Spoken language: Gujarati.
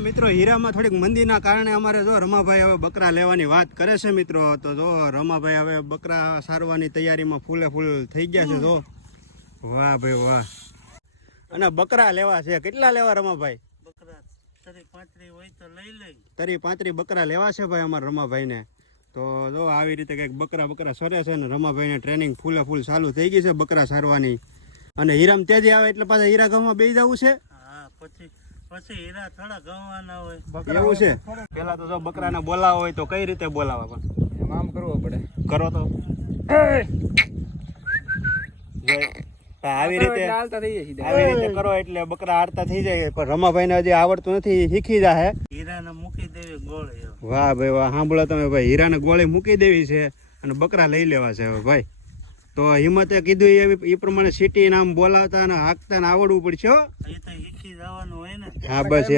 મિત્રો હીરામાં થોડીક મંદીના કારણે અમારે જો રમાભાઈ હવે બકરા લેવાની વાત કરે છે મિત્રો. તો જો રમાભાઈ હવે બકરા સારવાની તૈયારીમાં ફૂલે ફૂલ થઈ ગયા છે. જો વાહ ભાઈ વાહ. અને બકરા લેવા છે. કેટલા લેવા રમાભાઈ? બકરા 35 હોય તો લઈ લઈ. 35 બકરા લેવા છે ભાઈ અમારા રમાભાઈને. તો જો આવી રીતે કંઈક બકરા સરે છે ને રમાભાઈને ટ્રેનિંગ ફૂલે ફૂલ ચાલુ થઈ ગઈ છે બકરા સારવાની. અને હીરામ તેજી આવે એટલે પાછા હીરા ગામમાં બેસી જવું છે. હા, પછી હીરા થોડા ગવાના હોય. એવું છે. પેલા તો જો બકરાને બોલાવો હોય તો કઈ રીતે બોલાવા? પણ એમ આમ કરવો પડે. કરો તો આવી રીતે કરો એટલે બકરા હારતા થઈ જાય. પણ રમાભાઈને હજી આવડતું નથી, શીખી જાહે. હીરાને મૂકી દેવી ગોળી. વાહ ભાઈ વાહ. સાંભળો તમે ભાઈ, હીરાને ગોળી મૂકી દેવી છે અને બકરા લઈ લેવા છે હવે ભાઈ. તો હિંમતે કીધું એ પ્રમાણે સિટી નામ બોલાવતા અને હાંકતા આવડવું પડશે. એ તો શીખી જવાનું હોય ને. હા બસ એમ.